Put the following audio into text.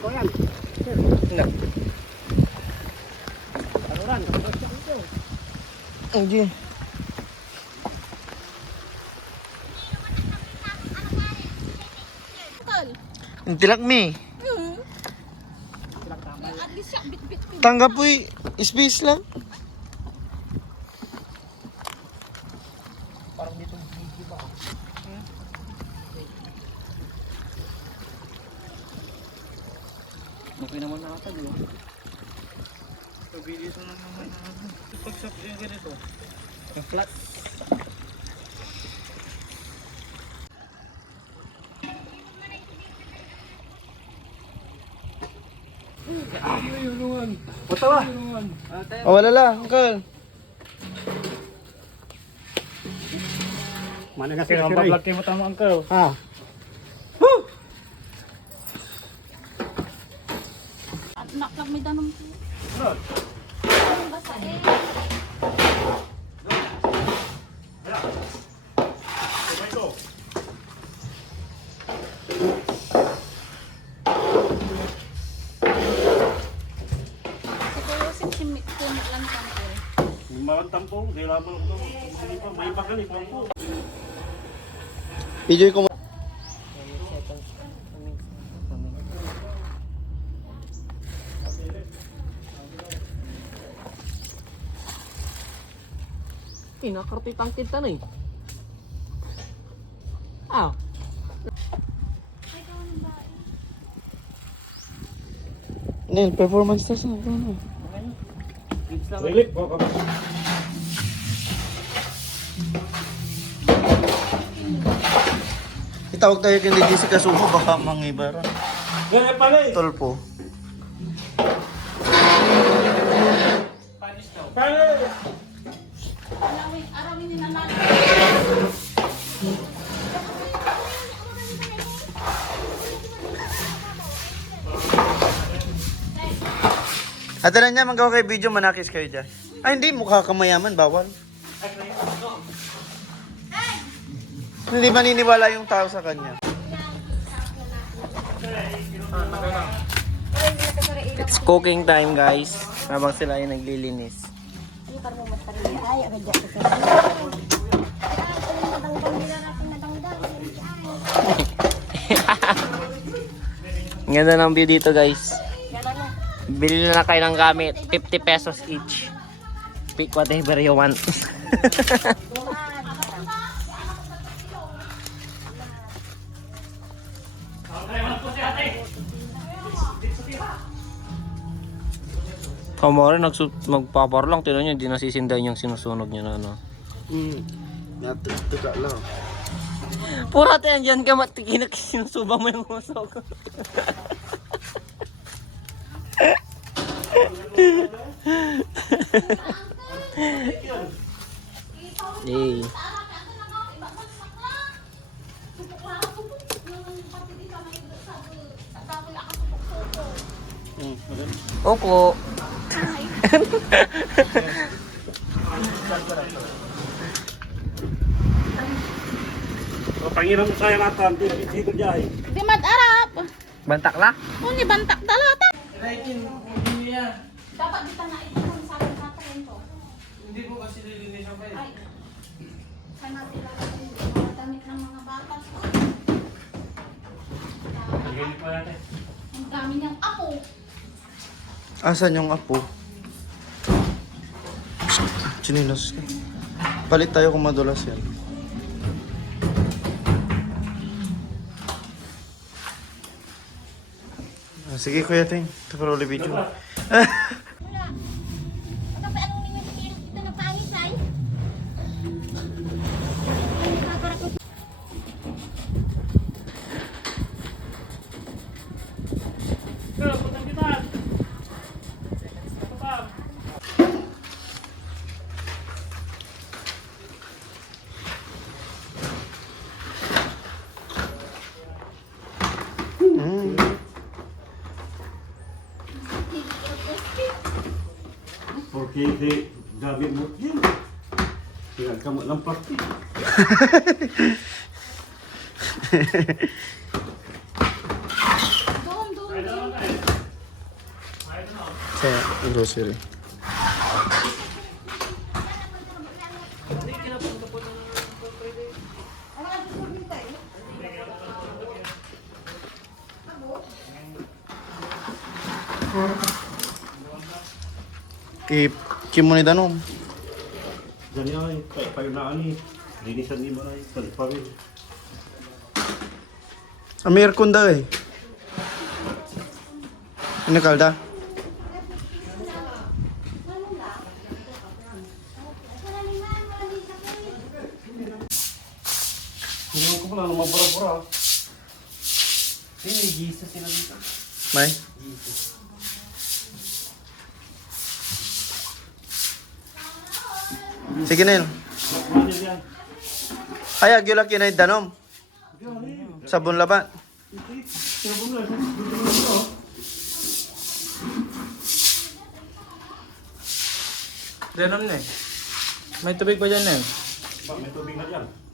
Enggak. Anjing. Tilak mi. Tanggap po space lang. Parang dito hindi ba? Okay naman na ata, di ba? Pabilis na naman na ata. Pag-shop yung ganito. Yung flat. Wala ba? Oh, wala lang, uncle. Mana kasi siray. Vlog mo tama uncle. Ha. Nak kami tanong. Basta eh. Tampong, kailangan mo may bakal po. Video ko. Nakartitang kita na eh. Ah. Nel, performance test na. Ano? Relip po. Itawag tayo kay Lady si Kasumo, baka mangibaran. Ganyan pala eh. Tolpo. Arawin ni nanay. Ate na niya, magawa kayo video, manakis kayo dyan. Ay, hindi, mukha kang mayaman, bawal. Hindi maniniwala yung tao sa kanya. It's cooking time, guys. Habang sila ay naglilinis. Ang ganda ng view dito, guys. Bili na kayo ng gamit, 50 pesos each. Pick whatever you want. Kamari magpapar lang, tinan niyo, hindi nasisindahan yung sinusunog niya na ano. Tuka lang. Pura tayo dyan ka matikinak sinusubang mo yung usok. Hey. Opo. Pangiram saya natin dito diay. Di madarap. Bantak la? Uni bantak dalata. Dapat dito na ito kung sa akin natin ito. Hindi po kasi nilinis ang kayo. Ay. Sana sila yung mga damit ng mga bata. Ang dami niyang apo. Asan yung apo? Chinilas ka. Balik tayo kung madulas yan. Sige Kuya Ting, ito para ulit video. Ano pa anong ninyo dito na pangis ay? Porque gamit mo din. Pinagkamot ng pati. Doon. Sa grocery. Kim mo ni Danom. Dani ay, payo na ani. Linisan ni mo ay, pa rin. Amir kunda eh. Ini kalda. Hindi ko pala naman bura-bura. May Jesus sila dito. May. Sige na yun. Ano yan? Ay, agyulak yun ay Danom. Sabon laban. Denom na eh. May tubig pa dyan eh. May tubig na dyan.